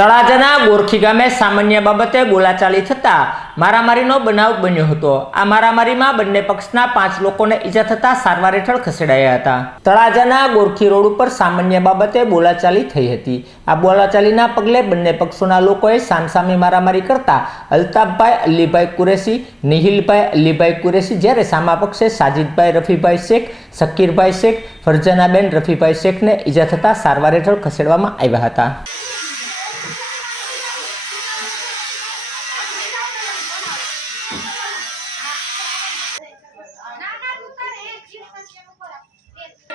તળાજાના ગોરખી ગામે સામાન્ય બાબતે બોલાચાલી થતાં મારામારીનો બનાવ બન્યો હતો. આ મારામારીમાં બંને પક્ષના પાંચ લોકોને ઈજા થતાં સારવાર હેઠળ ખસેડાયા હતા. તળાજાના ગોરખી રોડ ઉપર સામાન્ય બાબતે બોલાચાલી થઈ હતી. આ બોલાચાલીના પગલે બંને પક્ષોના લોકોએ સામસામે મારામારી કરતા અલ્તાફભાઈ, અલીભાઈ કુરેશી, નિહિલભાઈ, અલીભાઈ કુરેશી જ્યારે સામા પક્ષે સાજિદભાઈ, રફીભાઈ શેખ, સકીરભાઈ શેખ, ફરજાનાબેન, રફીભાઈ શેખને ઈજા થતા સારવાર હેઠળ ખસેડવામાં આવ્યા હતા.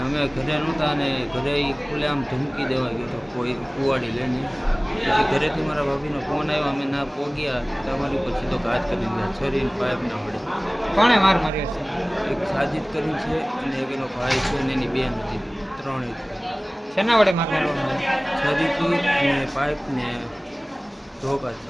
અમે ઘરે નહોતા અને ઘરે ઈ ખુલ્લેઆમ ધમકી દેવા ગયો હતો કોઈ કુવાડી લઈને પછી ઘરેથી મારા ભાભીનો ફોન આવ્યો અમે ના પોગ્યા તો અમારી પર સીધો ઘાત કરી દીધા. છરીને પાઇપ ના વડે કોણે માર માર્યો છે? એક સાજિદ કર્યું છે અને એક એનો ભાઈ છે અને એની બેન હતી ત્રણેય. શેના વડે માર મારવાનું? છરીથી અને પાઇપ ને ધોકાથી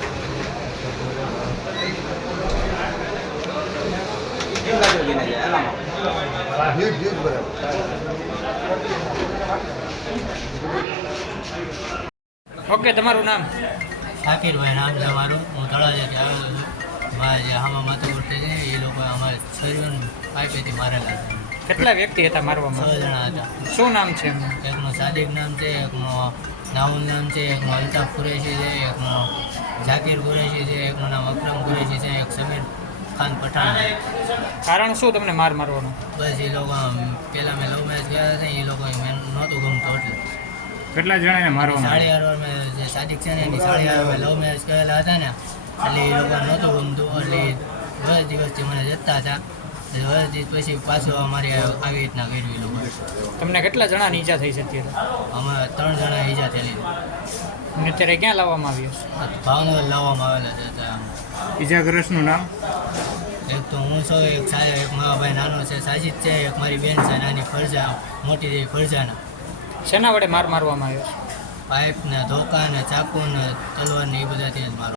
ઓકે તમારું નામ? શાકીરભાઈ નામ છે મારું. હું તળાજાથી આવેલો છું. મારા જે આમાં માથું છે એ લોકો અમારે શરીર પાઇપેથી મારેલા છે. કેટલા વ્યક્તિ હતા છ મારવામાં જણા હતા. શું નામ છે એકનું સાદિક નામ છે એકનું નાઉન નામ છે એકનું અલ્તાફ કુરેશી છે એકનું ઝાકીર કુરેશી છે એકનું નામ અકરમ કુરેશી છે એક સમીર ખાન પઠાણ. કારણ શું તમને માર મારવાનું? બસ એ લોકો પહેલાં મેં લવ મેરેજ ગયા હતા એ લોકો મેં નહોતું ગમતું એટલે. કેટલા જણાને સાડી હારવાર મેં જે સાદિક છે ને એની સાડી હારવાર લવ મેરેજ કરેલા હતા ને એટલે એ લોકો નહોતું ગમતું. એટલે દસ દિવસથી મને જતા હતા. એટલે દસ દિવસ પછી પાછું અમારે આવી રીતના કર્યું એ લોકો તમને કેટલા જણાની ઈજા થઈ છે અત્યારે? અમે ત્રણ જણા ઈજા થયેલી. અને અત્યારે ક્યાં લાવવામાં આવ્યો? ભાવનગર લાવવામાં આવેલા છે ઈજાગ્રસ્તનું નામ? એક તો હું છું એક સાહેબ એક મારા ભાઈ નાનો છે સાજીદ છે એક મારી બેન છે નાની ફરજા મોટી દેવી ફરજાના. શેના વડે માર મારવામાં આવ્યો પાઇપ ને ધોકા ને ચાકુ ને તલવાર ને એ બધાથી જ મારો.